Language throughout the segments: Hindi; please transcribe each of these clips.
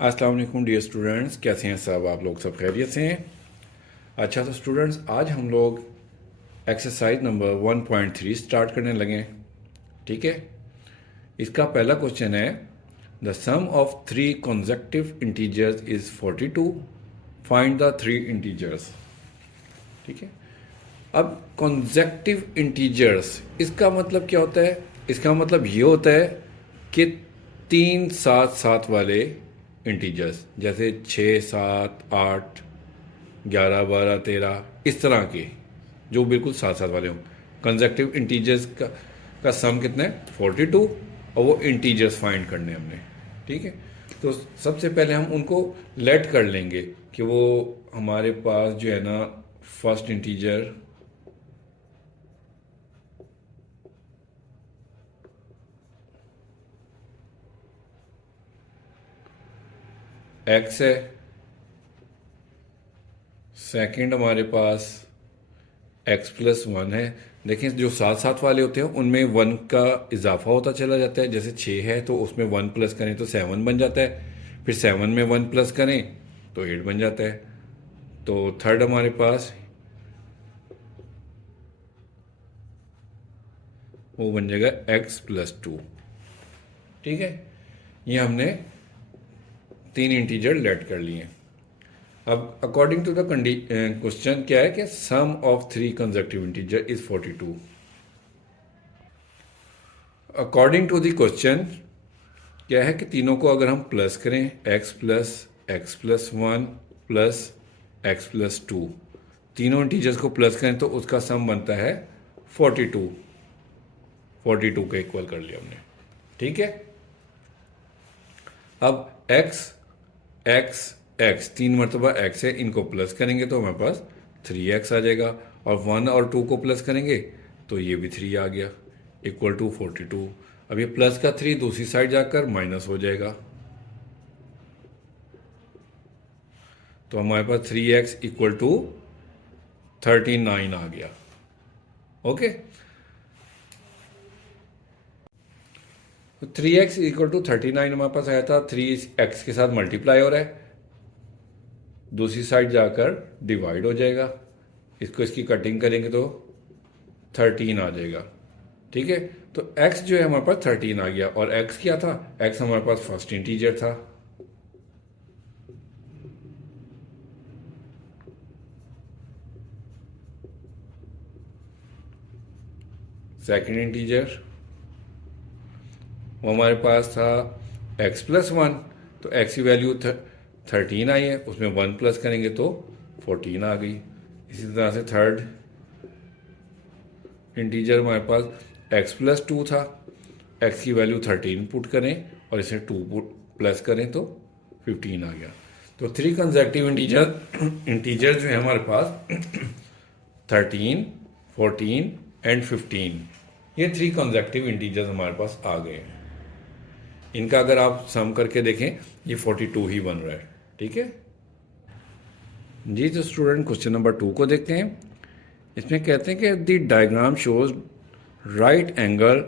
अस्सलाम वालेकुम डियर स्टूडेंट्स, कैसे हैं सब आप लोग? सब खैरियत से हैं? अच्छा तो स्टूडेंट्स, आज हम लोग एक्सरसाइज नंबर 1.3 स्टार्ट करने लगे हैं। ठीक है, इसका पहला क्वेश्चन है the sum of three consecutive integers is 42। Find the three integers. ठीक है, अब कॉन्सेक्टिव इंटीजर्स इसका मतलब क्या होता है? इसका मतलब ये होता है कि तीन सात सात वाले इंटीजर्स, जैसे 6, 7, 8, 11, 12, 13, इस तरह के जो बिल्कुल साथ साथ वाले हों। कंसेक्टिव इंटीजर्स का सम कितना है? 42। और वो इंटीजर्स फाइंड करने हमने। ठीक है, तो सबसे पहले हम उनको लेट कर लेंगे कि वो हमारे पास जो है ना, फर्स्ट इंटीजर एक्स है, सेकंड हमारे पास x+1 है। देखें, जो साथ साथ वाले होते हैं उनमें 1 का इजाफा होता चला जाता है। जैसे 6 है तो उसमें 1 प्लस करें तो 7 बन जाता है, फिर 7 में 1 प्लस करें तो 8 बन जाता है। तो थर्ड हमारे पास वो बन जाएगा x+2। ठीक है, ये हमने तीन इंटीजर लेट कर लिए। अब अकॉर्डिंग टू द क्वेश्चन क्या है कि sum of three consecutive integer is 42। According to the question क्या है कि तीनों को अगर हम प्लस करें, x+1 प्लस x+2, तीनों इंटीजर्स को प्लस करें तो उसका सम बनता है 42। 42 का इक्वल कर लिया हमने। ठीक है, अब x x x तीन मरतबा x है, इनको प्लस करेंगे तो हमारे पास 3x आ जाएगा, और 1 और 2 को प्लस करेंगे तो ये भी 3 आ गया, इक्वल टू 42। अब ये प्लस का 3 दूसरी साइड जाकर माइनस हो जाएगा, तो हमारे पास 3x इक्वल टू 39 आ गया। ओके, तो 3x इक्वल टू 39 हमारे पास आया था। 3x के साथ मल्टीप्लाई हो रहा है, दूसरी साइड जाकर डिवाइड हो जाएगा, इसको इसकी कटिंग करेंगे तो 13 आ जाएगा। ठीक है, तो x जो है हमारे पास 13 आ गया, और x क्या था? x हमारे पास फर्स्ट इंटीजर था। सेकंड इंटीजर वो हमारे पास था x+1, तो x की वैल्यू 13 आई है, उसमें 1 प्लस करेंगे तो 14 आ गई। इसी तरह से थर्ड इंटीजर हमारे पास x+2 था, x की वैल्यू 13 पुट करें और इसे 2 पुट प्लस करें तो 15 आ गया। तो थ्री कंसेक्टिव इंटीजर जो है हमारे पास 13, 14 एंड 15, ये थ्री कंसेक्टिव इंटीजर्स हमारे पास आ गए हैं। इनका अगर आप सम करके देखें, ये 42 ही बन रहा है। ठीक है जी, तो स्टूडेंट क्वेश्चन नंबर 2 को देखते हैं। इसमें कहते हैं कि the diagram shows right angle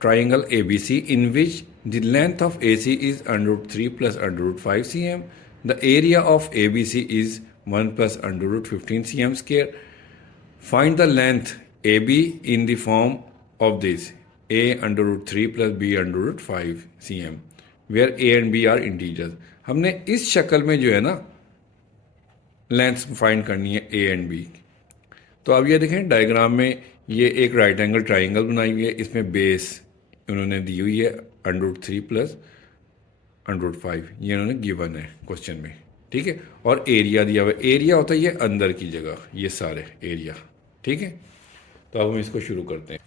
triangle ABC in which the length of AC is √3 plus √5 cm. The area of ABC is 1 plus √15 cm square. Find the length AB in the form of this: A √3 plus B √5 cm, where A and B are integers. हमने इस शक्ल में जो है ना लेंथ फाइंड करनी है A एंड B। तो अब ये देखें डायग्राम में, ये एक राइट एंगल ट्राइंगल बनाई हुई है, इसमें बेस उन्होंने दी हुई है √3 प्लस √5, ये उन्होंने गिवन है क्वेश्चन में। ठीक है, और एरिया दिया हुआ है, एरिया होता है ये अंदर की जगह, ये सारे एरिया। ठीक है, तो अब हम इसको शुरू करते हैं।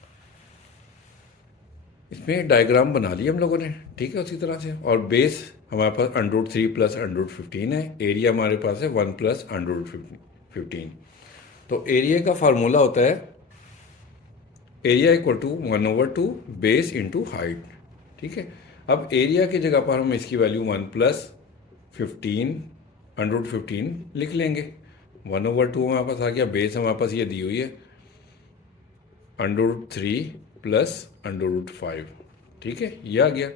इसमें डायग्राम बना लिया हम लोगों ने। ठीक है, उसी तरह से, और बेस हमारे पास √3 प्लस √15 है, एरिया हमारे पास है 1 प्लस √15। तो एरिया का फार्मूला होता है area equal to 1/2 base into height. ठीक है, अब एरिया की जगह पर हम इसकी वैल्यू 1 प्लस 15 √15 लिख लेंगे। 1/2 हमारे पास आ गया, बेस हमारे पास ये दी हुई है √3 प्लस √5। ठीक है, ये आ गया,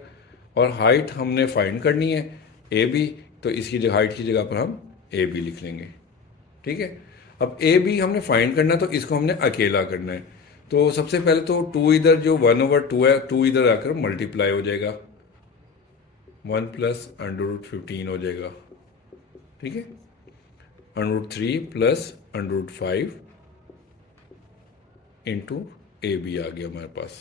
और हाइट हमने फाइंड करनी है AB। तो इसकी हाइट की जगह पर हम ए बी लिख लेंगे। ठीक है, अब ए बी हमने फाइंड करना है तो इसको हमने अकेला करना है। तो सबसे पहले तो 2 इधर जो 1/2 है, 2 इधर आकर मल्टीप्लाई हो जाएगा, 1 प्लस √15 हो जाएगा। ठीक है, √3 प्लस √5 इंटू ए बी आ गया हमारे पास।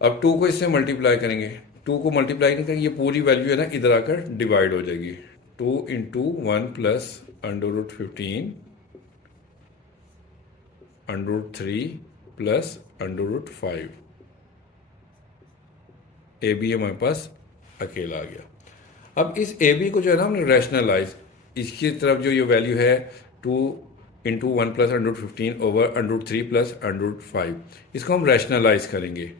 अब 2 को इससे मल्टीप्लाई करेंगे, 2 को मल्टीप्लाई करेंगे, ये पूरी वैल्यू है ना इधर आकर डिवाइड हो जाएगी। 2 into 1 plus √15 √3 plus √5, A B हमारे पास अकेला आ गया। अब इस ए बी को जो है ना हमने रैशनलाइज, इसकी तरफ जो ये वैल्यू है 2 इंटू 1 प्लस √15 ओवर √3 प्लस √5, इसको हम रैशनलाइज करेंगे।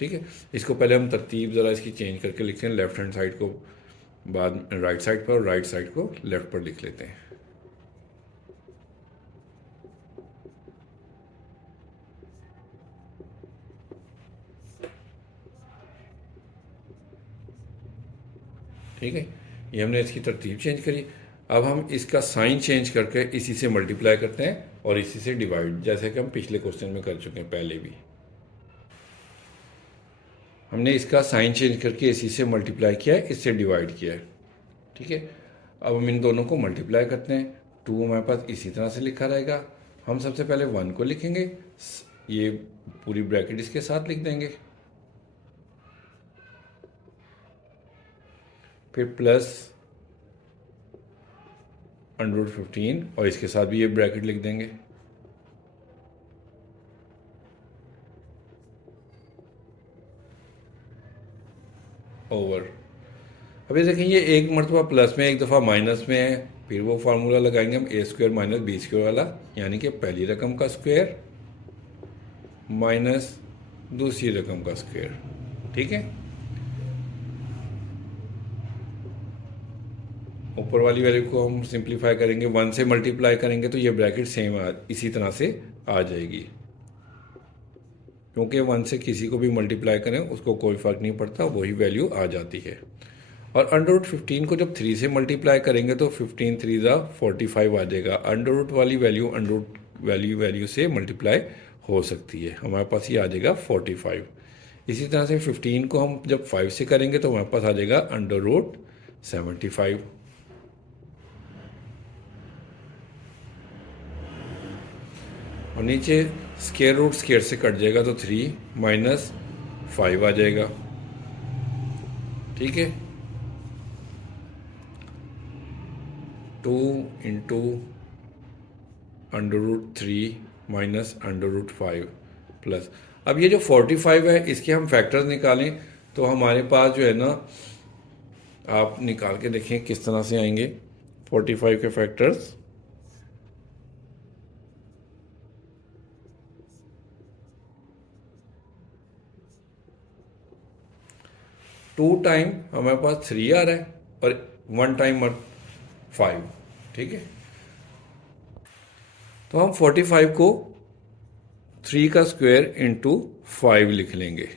ठीक है, इसको पहले हम तरतीब ज़रा इसकी चेंज करके लिखते हैं, लेफ्ट हैंड साइड को बाद राइट साइड पर और राइट साइड को लेफ्ट पर लिख लेते हैं। ठीक है, ये हमने इसकी तरतीब चेंज करी। अब हम इसका साइन चेंज करके इसी से मल्टीप्लाई करते हैं और इसी से डिवाइड, जैसे कि हम पिछले क्वेश्चन में कर चुके हैं पहले भी। हमने इसका साइन चेंज करके इसी से मल्टीप्लाई किया है, इससे डिवाइड किया है। ठीक है, अब हम इन दोनों को मल्टीप्लाई करते हैं। 2 हमारे पास इसी तरह से लिखा रहेगा। हम सबसे पहले 1 को लिखेंगे, ये पूरी ब्रैकेट इसके साथ लिख देंगे, फिर प्लस √15 और इसके साथ भी ये ब्रैकेट लिख देंगे, ओवर। अब ये देखें, ये एक मरतबा प्लस में एक दफ़ा माइनस में है, फिर वो फार्मूला लगाएंगे हम a² माइनस b² वाला, यानी कि पहली रकम का स्क्वायर माइनस दूसरी रकम का स्क्वायर। ठीक है, ऊपर वाली वैल्यू को हम सिंप्लीफाई करेंगे, 1 से मल्टीप्लाई करेंगे तो ये ब्रैकेट सेम इसी तरह से आ जाएगी, क्योंकि 1 से किसी को भी मल्टीप्लाई करें उसको कोई फ़र्क नहीं पड़ता, वही वैल्यू आ जाती है। और √15 को जब 3 से मल्टीप्लाई करेंगे तो 15 3 45 आ जाएगा। अंडर वाली वैल्यू वैल्यू से मल्टीप्लाई हो सकती है, हमारे पास ये आ जाएगा 45। इसी तरह से 15 को हम जब 5 से करेंगे तो हमारे पास आ जाएगा √75। और नीचे स्क्वायर रूट स्क्वायर से कट जाएगा तो 3 माइनस 5 आ जाएगा। ठीक है, 2 इंटू √3 माइनस √5 प्लस। अब ये जो 45 है इसके हम फैक्टर्स निकालें तो हमारे पास जो है ना, आप निकाल के देखें किस तरह से आएंगे 45 के फैक्टर्स। टू टाइम हमारे पास 3 आ रहा है और 1 टाइम 5। ठीक है, तो हम 45 को 3 का स्क्वायर इंटू 5 लिख लेंगे।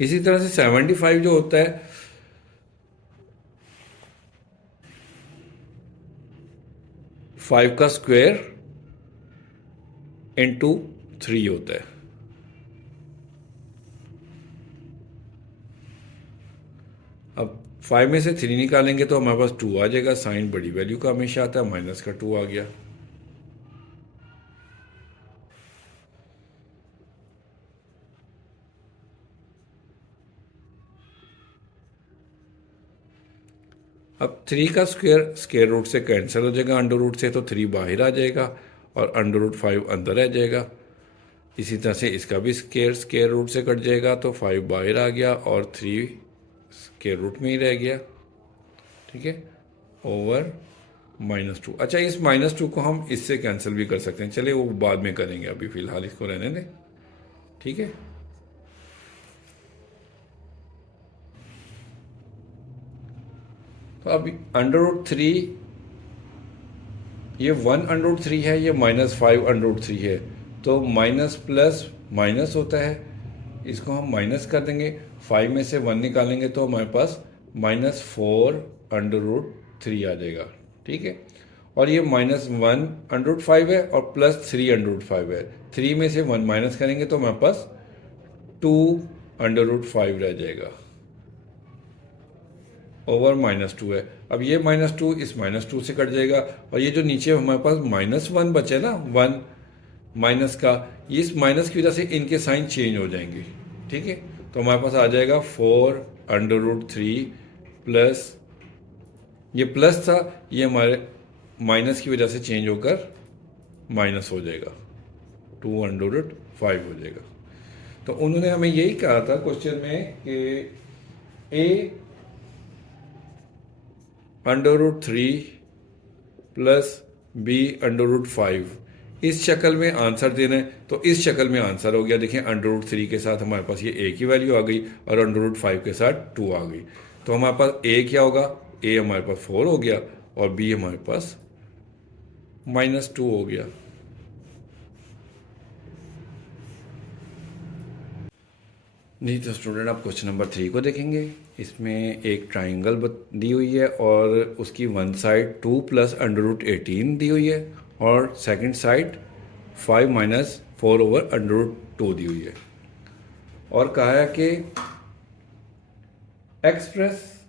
इसी तरह से 75 जो होता है 5 का स्क्वायर इंटू 3 होता है। अब 5 में से 3 निकालेंगे तो हमारे पास 2 आ जाएगा। साइन बड़ी वैल्यू का हमेशा आता है, माइनस का 2 आ गया। अब 3 का स्क्वायर स्क्वायर रूट से कैंसिल हो जाएगा, अंडर रूट से, तो 3 बाहर आ जाएगा और √5 अंदर आ जाएगा। इसी तरह से इसका भी स्क्वायर रूट से कट जाएगा तो 5 बाहर आ गया और 3 स्क्वायर रूट में ही रह गया। ठीक है, ओवर -2। अच्छा, इस -2 को हम इससे कैंसिल भी कर सकते हैं, चलिए वो बाद में करेंगे, अभी फ़िलहाल इसको रहने दें। ठीक है, तो अब √3, ये 1 √3 है, ये -5 √3 है, तो माइनस प्लस माइनस होता है, इसको हम माइनस कर देंगे। 5 में से 1 निकालेंगे तो हमारे पास -4√3 आ जाएगा, ठीक है। और ये -1√5 है और +3√5 है। 3 में से 1 माइनस करेंगे तो हमारे पास 2√5 रह जाएगा ओवर -2 है। अब ये -2 इस -2 से कट जाएगा और ये जो नीचे हमारे पास -1 बचे ना, 1 माइनस का, इस माइनस की वजह से इनके साइन चेंज हो जाएंगे, ठीक है। तो हमारे पास आ जाएगा 4√3 प्लस, ये प्लस था, ये हमारे माइनस की वजह से चेंज होकर माइनस हो जाएगा, 2/5 हो जाएगा। तो उन्होंने हमें यही कहा था क्वेश्चन में कि a√3 प्लस b√5 इस शक्ल में आंसर देना है। तो इस शक्ल में आंसर हो गया, देखिए √3 के साथ हमारे पास ये a की वैल्यू आ गई और √5 के साथ 2 आ गई। तो हमारे पास a क्या होगा, a हमारे पास 4 हो गया और b हमारे पास -2 हो गया। नहीं तो स्टूडेंट आप क्वेश्चन नंबर 3 को देखेंगे। इसमें एक ट्राइंगल दी हुई है और उसकी वन साइड 2 + √18 दी हुई है और सेकंड साइड 5 - 4/√2 दी हुई है और कहा है कि express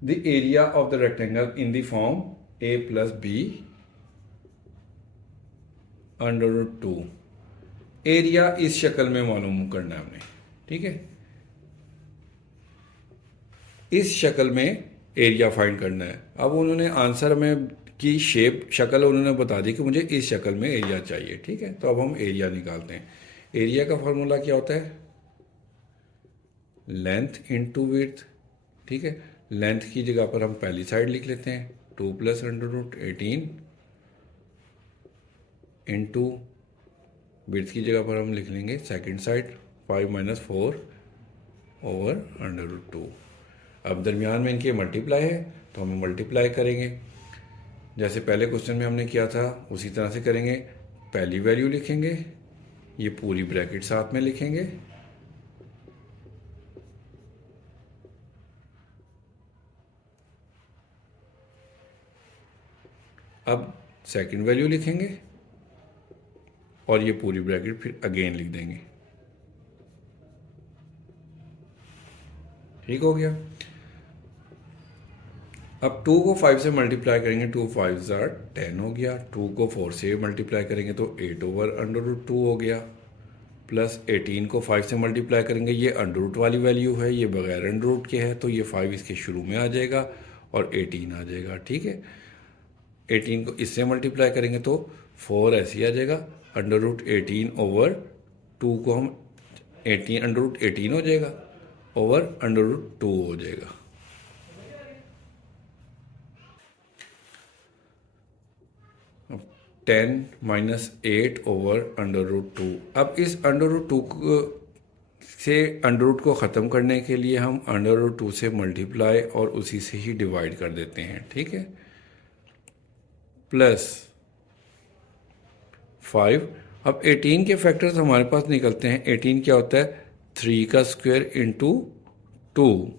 the area of the rectangle in the form a + b√2। Area इस शक्ल में मालूम करना है हमने, ठीक है। इस शक्ल में एरिया फाइंड करना है। अब उन्होंने आंसर में की शेप शक्ल उन्होंने बता दी कि मुझे इस शक्ल में एरिया चाहिए, ठीक है। तो अब हम एरिया निकालते हैं। एरिया का फॉर्मूला क्या होता है, लेंथ इनटू विड्थ, ठीक है। लेंथ की जगह पर हम पहली साइड लिख लेते हैं 2 + √18 इंटू विड्थ की जगह पर हम लिख लेंगे सेकंड साइड 5 - 4/√2। अब दरमियान में इनके मल्टीप्लाई है तो हम मल्टीप्लाई करेंगे, जैसे पहले क्वेश्चन में हमने किया था उसी तरह से करेंगे। पहली वैल्यू लिखेंगे, ये पूरी ब्रैकेट साथ में लिखेंगे, अब सेकंड वैल्यू लिखेंगे और ये पूरी ब्रैकेट फिर अगेन लिख देंगे, ठीक हो गया। अब 2 को 5 से मल्टीप्लाई करेंगे, 2 × 5 = 10 हो गया। 2 को 4 से मल्टीप्लाई करेंगे तो 8/√2 हो गया, प्लस 18 को 5 से मल्टीप्लाई करेंगे, ये अंडर वाली वैल्यू है, ये बगैर अंडर के है तो ये 5 इसके शुरू में आ जाएगा और 18 आ जाएगा, ठीक है। 18 को इससे मल्टीप्लाई करेंगे तो 4 ऐसे ही आ जाएगा, √18/2 को हम 18 हो जाएगा ओवर √2 हो जाएगा। अब 10 - 8/√2। अब इस √2 से अंडर को ख़त्म करने के लिए हम √2 से मल्टीप्लाई और उसी से ही डिवाइड कर देते हैं, ठीक है। प्लस 5। अब 18 के फैक्टर्स हमारे पास निकलते हैं। 18 क्या होता है, 3 का स्क्वायर इंटू 2,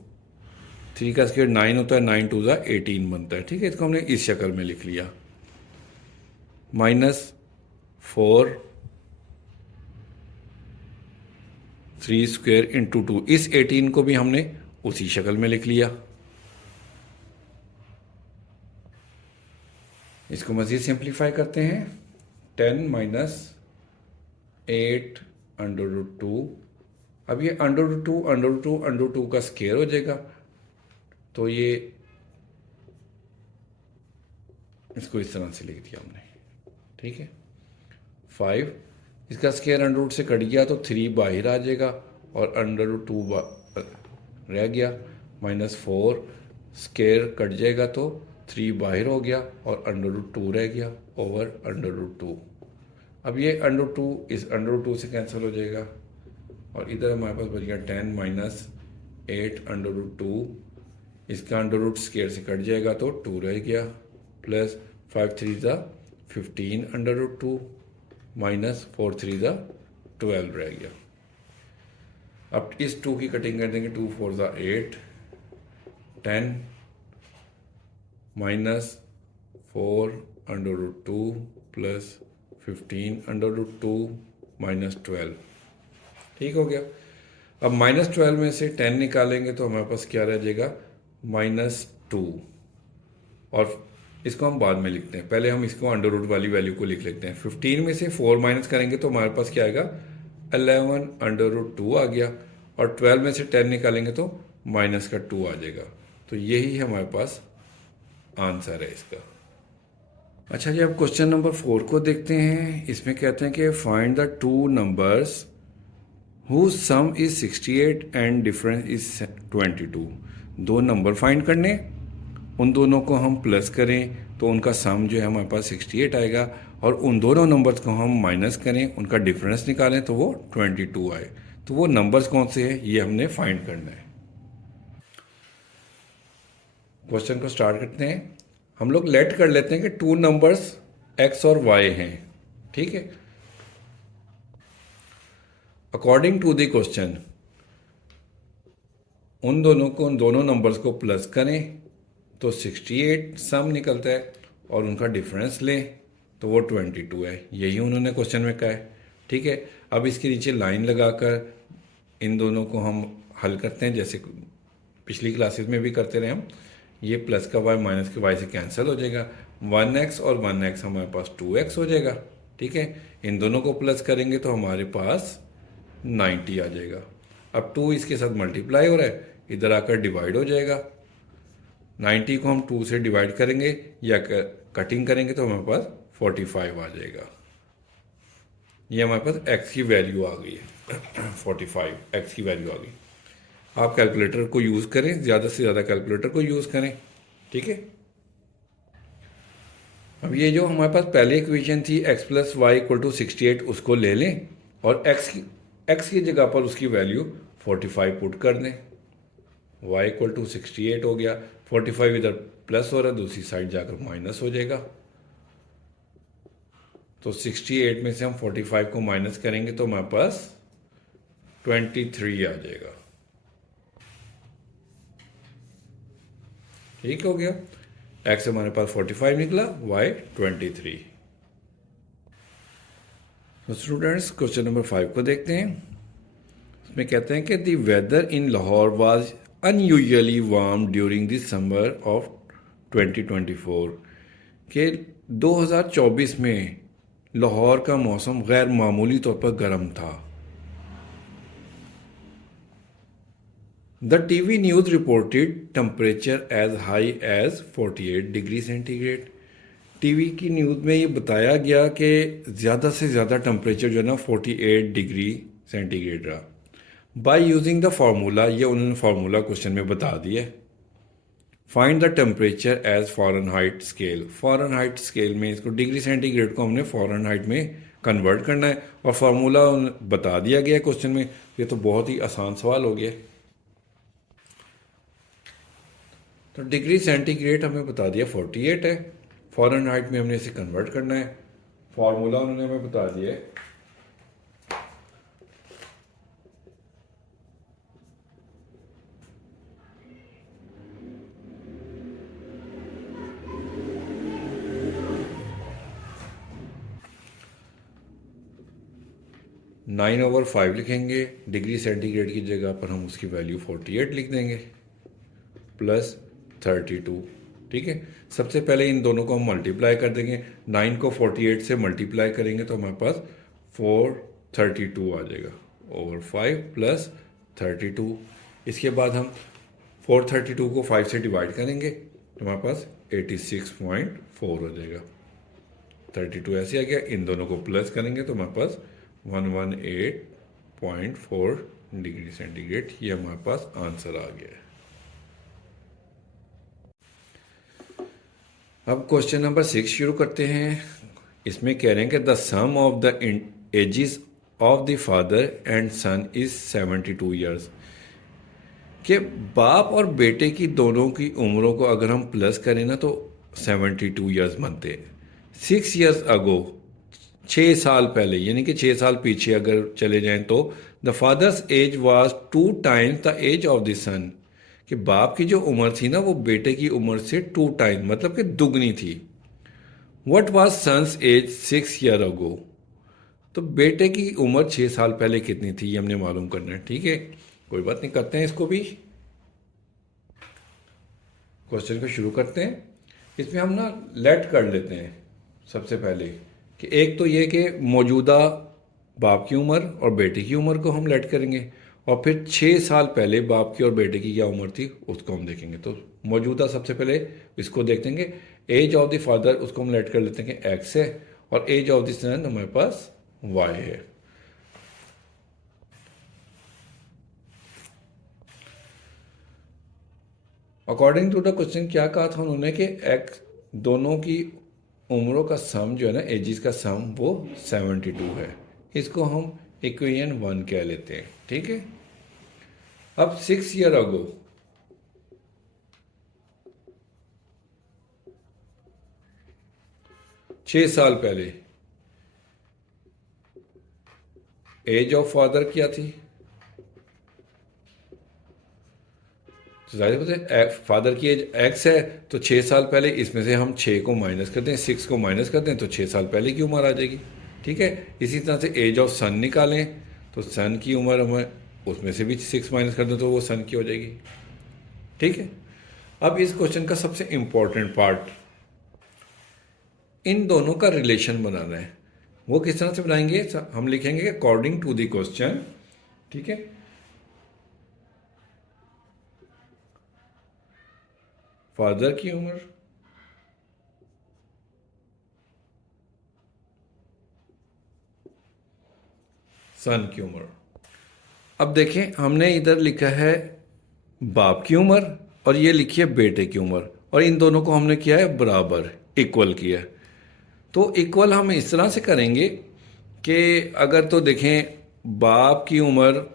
3 का स्क्वायर 9 होता है, 9 × 2 = 18 बनता है, ठीक है। इसको हमने इस शक्ल में लिख लिया, -4 3 स्क्वायर इंटू 2, इस 18 को भी हमने उसी शक्ल में लिख लिया। इसको मज़ीद सिंप्लीफाई करते हैं, 10 - 8/√2। अब ये √2 का स्क्वायर हो जाएगा तो ये इसको इस तरह से लिख दिया हमने, ठीक है। 5 इसका स्क्वायर √2 से कट गया तो 3 बाहर आ जाएगा और √2 रह गया, -4 स्क्वायर कट जाएगा तो 3 बाहर हो गया और √2 रह गया ओवर √2। अब ये √2 इस √2 से कैंसिल हो जाएगा और इधर हमारे पास बच गया 10 - 8/√2, इसका √2 स्क्वायर से कट जाएगा तो 2 रह गया, प्लस 5 × 3 = 15/√2 -4 × 3 = 12 रह गया। अब इस 2 की कटिंग कर देंगे, 2 4 ज़ा 8, 10 minus 4 under root 2 plus 15 under root 2 minus 12। ठीक हो गया। अब -12 में से 10 निकालेंगे तो हमारे पास क्या रह जाएगा, -2। और इसको हम बाद में लिखते हैं, पहले हम इसको अंडर रूट वाली वैल्यू को लिख लेते हैं। 15 में से 4 माइनस करेंगे तो हमारे पास क्या आएगा, 11 अंडर रूट 2 आ गया। और 12 में से 10 निकालेंगे तो माइनस का 2 आ जाएगा। तो यही हमारे पास आंसर है इसका। अच्छा जी, अब क्वेश्चन नंबर 4 को देखते हैं। इसमें कहते हैं कि find the two numbers whose sum is 68 and difference is 22। दो नंबर फाइंड करने, उन दोनों को हम प्लस करें तो उनका सम जो है हमारे पास 68 आएगा, और उन दोनों नंबर्स को हम माइनस करें, उनका डिफरेंस निकालें तो वो 22 आए। तो वो नंबर्स कौन से हैं ये हमने फाइंड करना है। क्वेश्चन को स्टार्ट करते हैं। हम लोग लेट कर लेते हैं कि टू नंबर्स x और y हैं। ठीक है, अकॉर्डिंग टू द क्वेश्चन उन दोनों नंबर्स को प्लस करें तो 68 सम निकलता है, और उनका डिफरेंस लें तो वो 22 है। यही उन्होंने क्वेश्चन में कहा है। ठीक है, अब इसके नीचे लाइन लगाकर इन दोनों को हम हल करते हैं, जैसे पिछली क्लासेस में भी करते रहे हम। ये प्लस का y माइनस के y से कैंसिल हो जाएगा, 1x और 1x हमारे पास 2x हो जाएगा। ठीक है, इन दोनों को प्लस करेंगे तो हमारे पास 90 आ जाएगा। अब 2 इसके साथ मल्टीप्लाई हो रहा है, इधर आकर डिवाइड हो जाएगा। 90 को हम 2 से डिवाइड करेंगे या कटिंग करेंगे तो हमारे पास 45 आ जाएगा। ये हमारे पास x की वैल्यू आ गई है 45 x की वैल्यू आ गई। आप कैलकुलेटर को यूज़ करें, ज़्यादा से ज़्यादा कैलकुलेटर को यूज़ करें। ठीक है, अब ये जो हमारे पास पहले इक्वेशन थी x plus Y equal to 68, उसको ले लें और x की जगह पर उसकी वैल्यू 45 पुट कर दें। y इक्वल टू 68 हो गया, 45 इधर प्लस हो रहा है, दूसरी साइड जाकर माइनस हो जाएगा। तो 68 में से हम 45 को माइनस करेंगे तो हमारे पास 23 आ जाएगा। ठीक हो गया, x हमारे पास 45 निकला, y 23। तो स्टूडेंट्स क्वेश्चन नंबर 5 को देखते हैं। इसमें कहते हैं कि the weather in Lahore was unusually warm during the summer of 2024। के 2024 में लाहौर का मौसम गैर मामूली तौर पर गर्म था। The TV news reported temperature as high as 48 degree centigrade. TV की न्यूज़ में ये बताया गया कि ज़्यादा से ज़्यादा टेम्परेचर जो है ना 48 डिग्री सेंटीग्रेड रहा। बाय यूजिंग द फार्मूला, ये उन्होंने फार्मूला क्वेश्चन में बता दिया। Find the temperature as Fahrenheit scale. Fahrenheit scale में इसको डिग्री सेंटीग्रेड को हमने फ़ारेनहाइट में कन्वर्ट करना है, और फार्मूला बता दिया गया क्वेश्चन में। ये तो बहुत ही आसान सवाल हो गया। तो डिग्री सेंटीग्रेड हमें बता दिया 48 है, फ़ारेनहाइट में हमने इसे कन्वर्ट करना है। फार्मूला उन्होंने हमें बता दिया है। नाइन ओवर 5 लिखेंगे, डिग्री सेंटीग्रेड की जगह पर हम उसकी वैल्यू 48 लिख देंगे, प्लस 32। ठीक है, सबसे पहले इन दोनों को हम मल्टीप्लाई कर देंगे। 9 को 48 से मल्टीप्लाई करेंगे तो हमारे पास 432 आ जाएगा, ओवर 5 प्लस 32। इसके बाद हम 432 को 5 से डिवाइड करेंगे तो हमारे पास 86.4 हो जाएगा। 32 ऐसे आ गया, इन दोनों को प्लस करेंगे तो हमारे पास 118.4 डिग्री सेंटीग्रेड। ये हमारे पास आंसर आ गया है। अब क्वेश्चन नंबर 6 शुरू करते हैं। इसमें कह रहे हैं कि the sum of the ages of the father and son is 72 years. कि बाप और बेटे की दोनों की उम्रों को अगर हम प्लस करें ना तो 72 ईयर्स बनते हैं। 6 ईयर्स अगो, 6 साल पहले, यानी कि 6 साल पीछे अगर चले जाएं तो the father's age was 2 times the age of the son, कि बाप की जो उम्र थी ना वो बेटे की उम्र से 2 टाइम मतलब कि दुगनी थी। What was son's age 6 year ago, तो बेटे की उम्र 6 साल पहले कितनी थी ये हमने मालूम करना है। ठीक है, कोई बात नहीं, करते हैं इसको भी। क्वेश्चन को शुरू करते हैं। इसमें हम ना लेट कर लेते हैं सबसे पहले, कि एक तो ये कि मौजूदा बाप की उम्र और बेटे की उम्र को हम लेट करेंगे, और फिर 6 साल पहले बाप की और बेटे की क्या उम्र थी उसको हम देखेंगे। तो मौजूदा सबसे पहले इसको देख देंगे। एज ऑफ द फादर उसको हम लेट कर लेते हैं कि एक्स है, और एज ऑफ द सन हमारे पास वाई है। अकॉर्डिंग टू द क्वेश्चन क्या कहा था उन्होंने कि एक्स दोनों की उम्रों का सम जो है ना, एजिस का सम वो 72 है। इसको हम इक्वेशन 1 कह लेते हैं। ठीक है, अब 6 ईयर अगो, 6 साल पहले एज ऑफ फादर क्या थी, तो जाहिर बात है फादर की एज एक्स है, तो 6 साल पहले इसमें से हम 6 को माइनस कर दें, 6 को माइनस कर दें तो 6 साल पहले की उम्र आ जाएगी। ठीक है, इसी तरह से एज ऑफ सन निकालें तो सन की उम्र हमें उसमें से भी 6 माइनस कर दें तो वो सन की हो जाएगी। ठीक है, अब इस क्वेश्चन का सबसे इंपॉर्टेंट पार्ट इन दोनों का रिलेशन बनाना है। वो किस तरह से बनाएंगे, हम लिखेंगे अकॉर्डिंग टू द क्वेश्चन। ठीक है, फादर की उम्र सन की उम्र। अब देखें हमने इधर लिखा है बाप की उम्र और ये लिखी है बेटे की उम्र, और इन दोनों को हमने किया है बराबर, इक्वल किया है। तो इक्वल हम इस तरह से करेंगे कि अगर तो देखें बाप की उम्र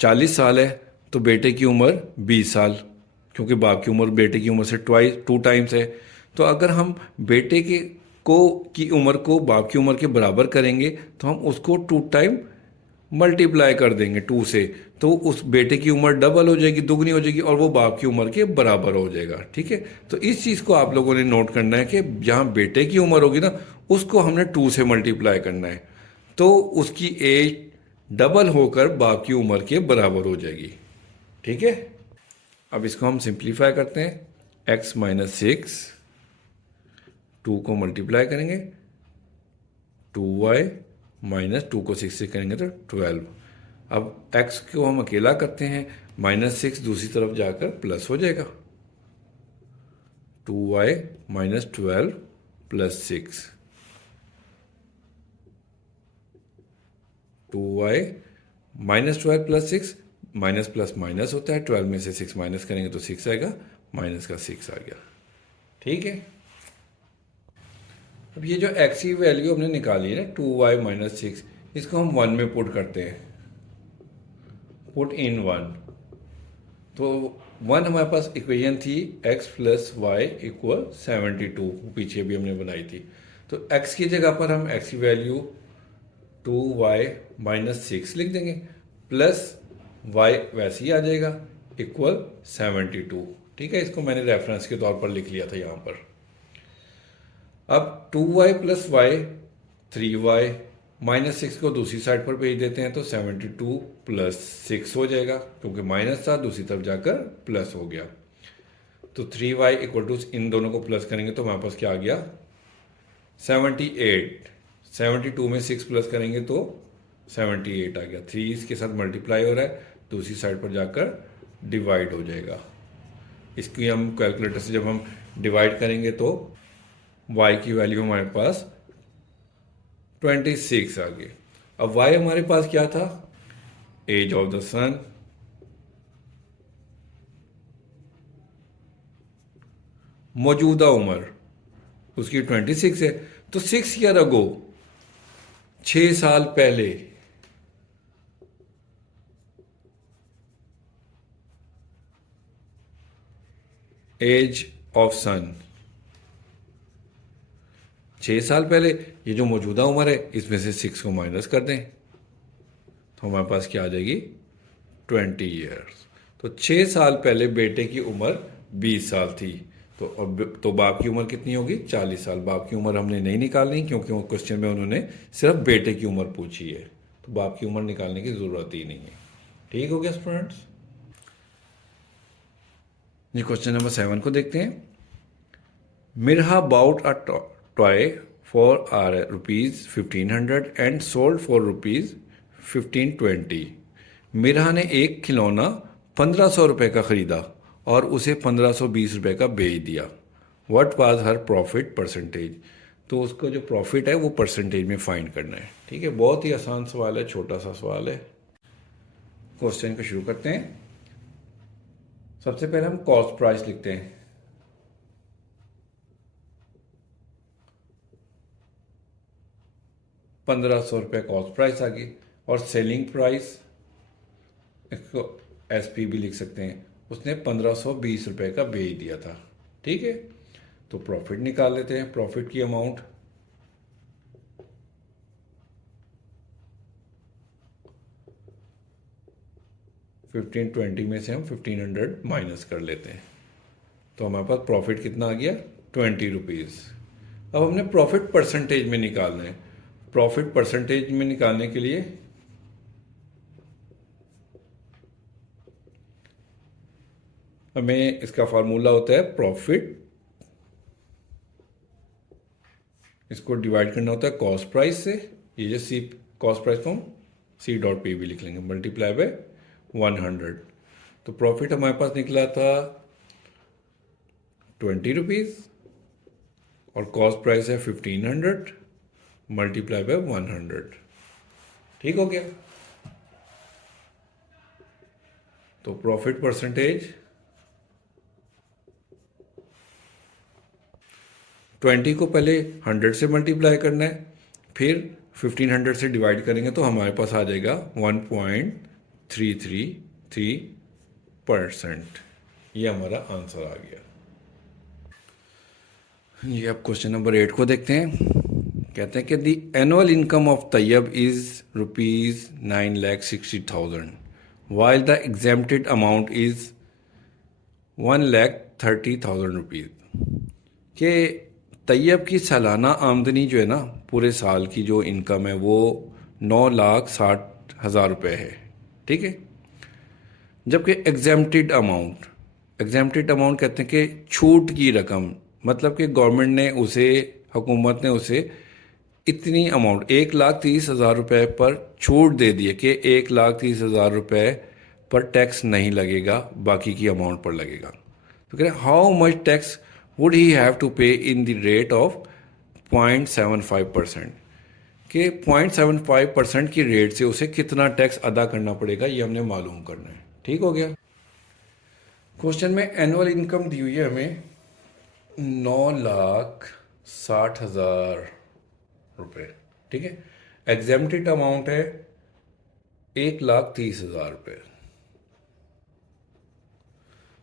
40 साल है तो बेटे की उम्र 20 साल, क्योंकि बाप की उम्र बेटे की उम्र से 2 टाइम्स है। तो अगर हम बेटे के को की उम्र को बाप की उम्र के बराबर करेंगे तो हम उसको 2 टाइम मल्टीप्लाई कर देंगे 2 से, तो उस बेटे की उम्र डबल हो जाएगी, दुगनी हो जाएगी, और वो बाप की उम्र के बराबर हो जाएगा। ठीक है, तो इस चीज़ को आप लोगों ने नोट करना है कि जहाँ बेटे की उम्र होगी ना उसको हमने 2 से मल्टीप्लाई करना है, तो उसकी एज डबल होकर बाप की उम्र के बराबर हो जाएगी। ठीक है, अब इसको हम सिंप्लीफाई करते हैं। x-6, 2 को मल्टीप्लाई करेंगे 2y, -2 को 6 से करेंगे तो 12। अब x को हम अकेला करते हैं, -6 दूसरी तरफ जाकर प्लस हो जाएगा, 2y -12 + 6, 2y -12 + 6, minus plus minus होता है, 12 में से 6 माइनस करेंगे तो 6 आएगा, माइनस का 6 आ गया। ठीक है, अब ये जो x की वैल्यू हमने निकाली है ना 2y -6, इसको हम 1 में पुट करते हैं, पुट इन 1। तो 1 हमारे पास इक्वेशन थी x + y = 72, पीछे भी हमने बनाई थी। तो x की जगह पर हम x की वैल्यू 2y -6 लिख देंगे, प्लस y वैसे ही आ जाएगा इक्वल 72। ठीक है, इसको मैंने रेफरेंस के तौर पर लिख लिया था यहाँ पर। अब 2y + y 3y, -6 को दूसरी साइड पर भेज देते हैं तो 72 + 6 हो जाएगा, क्योंकि माइनस था दूसरी तरफ जाकर प्लस हो गया। तो 3y = इन दोनों को प्लस करेंगे तो हमारे पास क्या आ गया 78। 72 में 6 प्लस करेंगे तो 78 आ गया। 3 इसके साथ मल्टीप्लाई हो रहा है, दूसरी साइड पर जाकर डिवाइड हो जाएगा। इसकी हम कैलकुलेटर से जब हम डिवाइड करेंगे तो y की वैल्यू हमारे पास 26 आ गई। अब y हमारे पास क्या था, एज ऑफ द सन, मौजूदा उम्र उसकी 26 है, तो 6 ईयर अगो, 6 साल पहले एज ऑफ सन, 6 साल पहले, ये जो मौजूदा उम्र है इसमें से 6 को माइनस कर दें तो हमारे पास क्या आ जाएगी 20 ईयर्स। तो 6 साल पहले बेटे की उम्र 20 साल थी, तो अब तो बाप की उम्र कितनी होगी 40 साल। बाप की उम्र हमने नहीं निकालनी क्योंकि वो क्वेश्चन में उन्होंने सिर्फ बेटे की उम्र पूछी है, तो बाप की उम्र निकालने की ज़रूरत ही नहीं है। ठीक हो गया स्टूडेंट्स। ये क्वेश्चन नंबर 7 को देखते हैं। Mirha bought a toy for rupees 1500 and sold for rupees 1520। Mirha ने एक खिलौना 1500 रुपये का ख़रीदा और उसे 1520 रुपये का बेच दिया। What was her profit percentage. तो उसको जो प्रॉफिट है वो परसेंटेज में फाइंड करना है। ठीक है, बहुत ही आसान सवाल है, छोटा सा सवाल है। क्वेश्चन को शुरू करते हैं। सबसे पहले हम कॉस्ट प्राइस लिखते हैं। ₹1500 कॉस्ट प्राइस आ गई, और सेलिंग प्राइस इसको एसपी भी लिख सकते हैं, उसने 1520 रुपये का बेच दिया था। ठीक है, तो प्रॉफिट निकाल लेते हैं। प्रॉफिट की अमाउंट $1520 में से हम 1500 माइनस कर लेते हैं, तो हमारे पास प्रॉफिट कितना आ गया 20 रुपीज़। अब हमने प्रॉफिट परसेंटेज में निकालना है। प्रॉफिट परसेंटेज में निकालने के लिए हमें इसका फार्मूला होता है प्रॉफिट, इसको डिवाइड करना होता है कॉस्ट प्राइस से। ये जो सी कॉस्ट प्राइस को हम C.P भी लिख लेंगे, मल्टीप्लाई बाय 100। तो प्रॉफिट हमारे पास निकला था 20 रुपीज़ और कॉस्ट प्राइस है 1500 मल्टीप्लाई बाय 100। ठीक हो गया। तो प्रॉफिट परसेंटेज 20 को पहले 100 से मल्टीप्लाई करना है, फिर 1500 से डिवाइड करेंगे तो हमारे पास आ जाएगा 1.333%। ये हमारा आंसर आ गया। ये अब क्वेश्चन नंबर 8 को देखते हैं। कहते हैं कि the annual income of Tayyab is ₹9,60,000 while the exempted amount is ₹1,30,000। कि तैयब की सालाना आमदनी जो है ना, पूरे साल की जो इनकम है वो 9,60,000 रुपये है। ठीक है, जबकि एग्जेम्प्टेड अमाउंट कहते हैं कि छूट की रकम, मतलब कि गवर्नमेंट ने उसे, हुकूमत ने उसे इतनी अमाउंट 1,30,000 रुपये पर छूट दे दी है कि 1,30,000 रुपये पर टैक्स नहीं लगेगा, बाकी की अमाउंट पर लगेगा। तो कह रहे how much tax would he have to pay in the rate of 0.75%। कि 0.75% की रेट से उसे कितना टैक्स अदा करना पड़ेगा, ये हमने मालूम करना है। ठीक हो गया। क्वेश्चन में एनुअल इनकम दी हुई है हमें 9,60,000 रुपये। ठीक है, एग्जेम्प्टेड अमाउंट है 1,30,000 रुपये।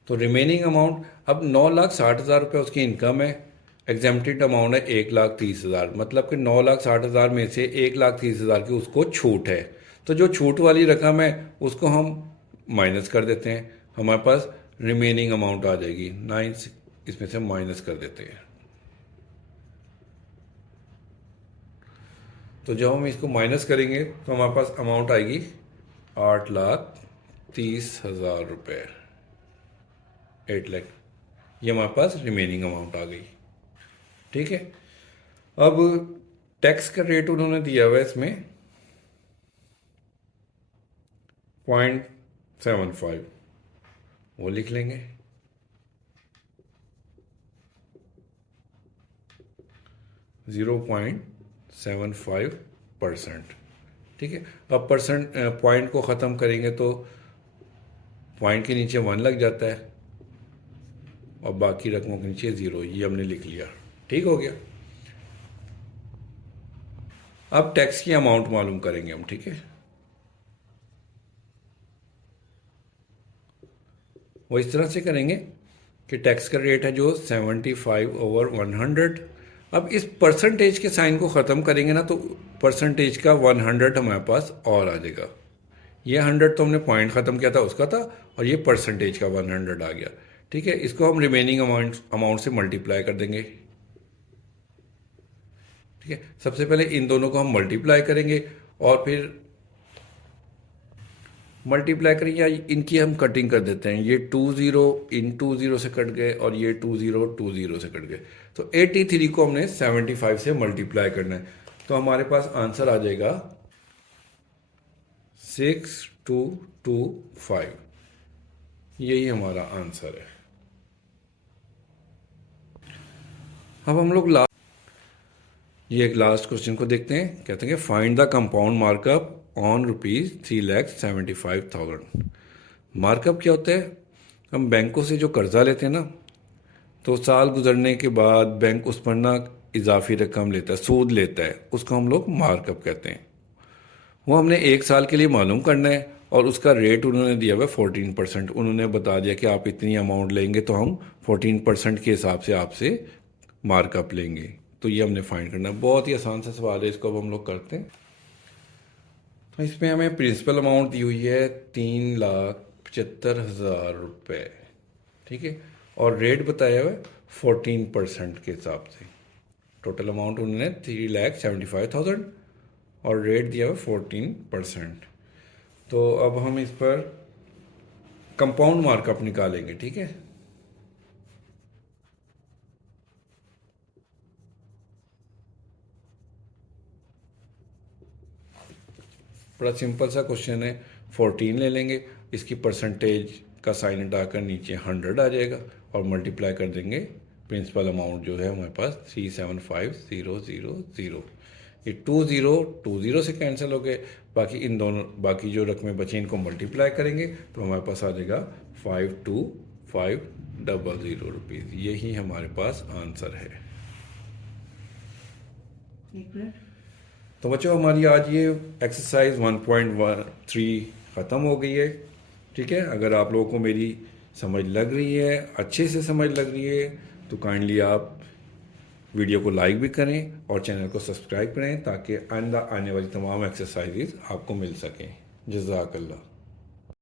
तो रिमेनिंग अमाउंट, अब 9,60,000 रुपये उसकी इनकम है, एग्जेम्प्टेड अमाउंट है 1,30,000, मतलब कि 9,60,000 में से 1,30,000 की उसको छूट है। तो जो छूट वाली रकम है उसको हम माइनस कर देते हैं, हमारे पास रिमेनिंग अमाउंट आ जाएगी 9, इसमें से माइनस कर देते हैं। तो जब हम इसको माइनस करेंगे तो हमारे पास अमाउंट आएगी 8,30,000 रुपये, 8 लाख। ये हमारे पास रिमेनिंग अमाउंट आ गई। ठीक है, अब टैक्स का रेट उन्होंने दिया हुआ है इसमें 0.75, वो लिख लेंगे। %0.75। ठीक है, अब परसेंट पॉइंट को ख़त्म करेंगे तो पॉइंट के नीचे 1 लग जाता है और बाकी रकमों के नीचे 0, ये हमने लिख लिया। ठीक हो गया। अब टैक्स की अमाउंट मालूम करेंगे हम। ठीक है, वो इस तरह से करेंगे कि टैक्स का रेट है जो 75/100, अब इस परसेंटेज के साइन को ख़त्म करेंगे ना तो परसेंटेज का 100 हमारे पास और आ जाएगा। ये 100 तो हमने पॉइंट ख़त्म किया था उसका था, और ये परसेंटेज का 100 आ गया। ठीक है, इसको हम रिमेनिंग अमाउंट से मल्टीप्लाई कर देंगे। ठीक है, सबसे पहले इन दोनों को हम मल्टीप्लाई करेंगे और फिर मल्टीप्लाई करेंगे या इनकी हम कटिंग कर देते हैं। ये 20 इन 20 से कट गए और ये 20 से कट गए। तो 83 को हमने 75 से मल्टीप्लाई करना है, तो हमारे पास आंसर आ जाएगा 6225। यही हमारा आंसर है। अब हम लोग ये एक लास्ट क्वेश्चन को देखते हैं। कहते हैं कि find the compound markup on ₹3,75,000। Markup क्या होता है? हम बैंकों से जो कर्जा लेते हैं ना, तो साल गुजरने के बाद बैंक उस पर ना इजाफी रकम लेता है, सूद लेता है, उसको हम लोग मार्कअप कहते हैं। वो हमने 1 साल के लिए मालूम करना है और उसका रेट उन्होंने दिया हुआ है 14%। उन्होंने बता दिया कि आप इतनी अमाउंट लेंगे तो हम 14% के हिसाब से आपसे मार्कअप लेंगे। तो ये हमने फाइंड करना है। बहुत ही आसान सा सवाल है, इसको अब हम लोग करते हैं। तो इसमें हमें प्रिंसिपल अमाउंट दी हुई है 3,75,000 रुपये। ठीक है, और रेट बताया हुआ है 14% के हिसाब से। टोटल अमाउंट उन्होंने 3,75,000 और रेट दिया हुआ 14%। तो अब हम इस पर कंपाउंड मार्कअप निकालेंगे। ठीक है, बड़ा सिंपल सा क्वेश्चन है। 14 ले लेंगे, इसकी परसेंटेज का साइन हटाकर नीचे 100 आ जाएगा और मल्टीप्लाई कर देंगे प्रिंसिपल अमाउंट जो है हमारे पास 3,75,000। ये 20 से कैंसिल हो गए। बाकी इन दोनों बाकी जो रकमें बची इनको मल्टीप्लाई करेंगे तो हमारे पास आ जाएगा 52,500 रुपीज़। यही हमारे पास आंसर है। तो बच्चों, हमारी आज ये एक्सरसाइज 1.13 ख़त्म हो गई है। ठीक है, अगर आप लोगों को मेरी समझ लग रही है, अच्छे से समझ लग रही है, तो काइंडली आप वीडियो को लाइक भी करें और चैनल को सब्सक्राइब करें ताकि आने वाली तमाम एक्सरसाइजेज आपको मिल सकें। जज़ाकल्लाह।